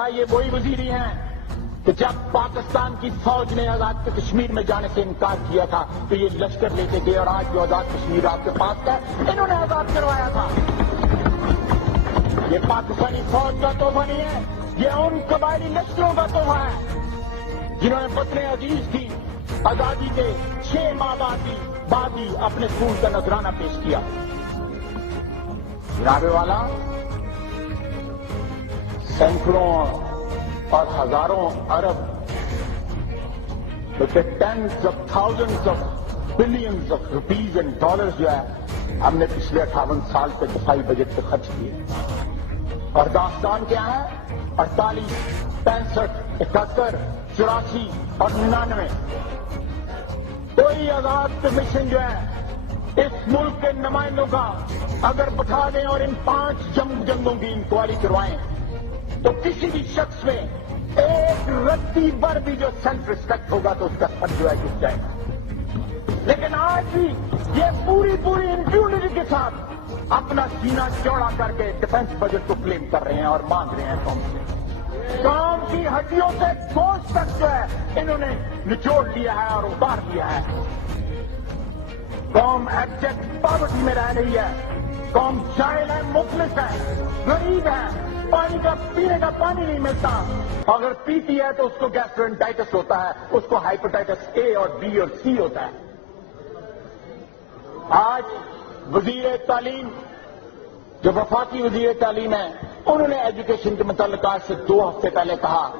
لگا یہ وہی وزیر ہی ہیں کہ جب پاکستان کی فوج نے آزاد کشمیر میں جانے سے انکار کیا تھا تو یہ لشکر لے کے گئے اور آج جو آزاد کشمیر آپ کے پاس ہے انہوں نے آزاد کروایا تھا. یہ پاکستانی فوج کا تحفہ نہیں ہے, یہ ان قبائلی لشکروں کا تحفہ ہے جنہوں نے وطن عزیز کی آزادی کے 6 ماہ بعد ہی اپنے خون کا نذرانہ پیش کیا. جناب والا, سینکڑوں اور ہزاروں ارب tens of thousands of billions of rupees and dollars جو ہے ہم نے پچھلے 58 سال کے دفاعی بجٹ پہ خرچ کیے. اور داستان کیا ہے؟ 48, 65, 71, 84 اور 99 کوئی آزاد کمیشن جو ہے اس ملک کے نمائندوں کا اگر بٹھا دیں اور ان 5 جنگوں کی انکوائری کروائیں تو کسی بھی شخص میں ایک رتی بر بھی جو سیلف ریسپیکٹ ہوگا تو اس کا سر جو ہے جھک جائے گا. لیکن آج بھی یہ پوری امپیونٹی کے ساتھ اپنا سینہ چوڑا کر کے ڈیفنس بجٹ کو کلیم کر رہے ہیں اور مانگ رہے ہیں قوم سے. قوم کی ہڈیوں سے گوشت تک جو ہے انہوں نے نچوڑ لیا ہے اور اتار لیا ہے. قوم ایبجیکٹ پاورٹی میں رہ رہی ہے, قوم جاہل ہے, مفلس ہے, غریب ہے, پانی کا پینے کا پانی نہیں ملتا, اگر پیتی ہے تو اس کو گیسٹرنٹائٹس ہوتا ہے, اس کو ہائپرٹائٹس اے اور بی اور سی ہوتا ہے. آج وزیر تعلیم جو وفاقی وزیر تعلیم ہے انہوں نے ایجوکیشن کے متعلق آج سے 2 ہفتے پہلے کہا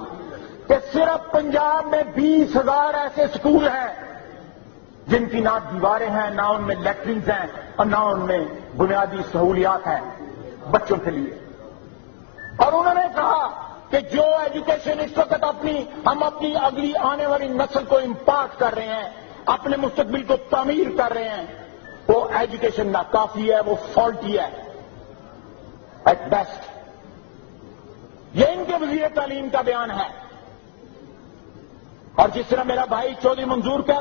کہ صرف پنجاب میں 20,000 ایسے اسکول ہیں جن کی نہ دیواریں ہیں, نہ ان میں لیٹرینز ہیں اور نہ ان میں بنیادی سہولیات ہیں بچوں کے لیے. اور انہوں نے کہا کہ جو ایجوکیشن اس وقت ہم اپنی اگلی آنے والی نسل کو امپارٹ کر رہے ہیں, اپنے مستقبل کو تعمیر کر رہے ہیں, وہ ایجوکیشن ناکافی ہے, وہ فالٹی ہے ایٹ بیسٹ. یہ ان کے وزیر تعلیم کا بیان ہے. اور جس طرح میرا بھائی چودھری منظور کا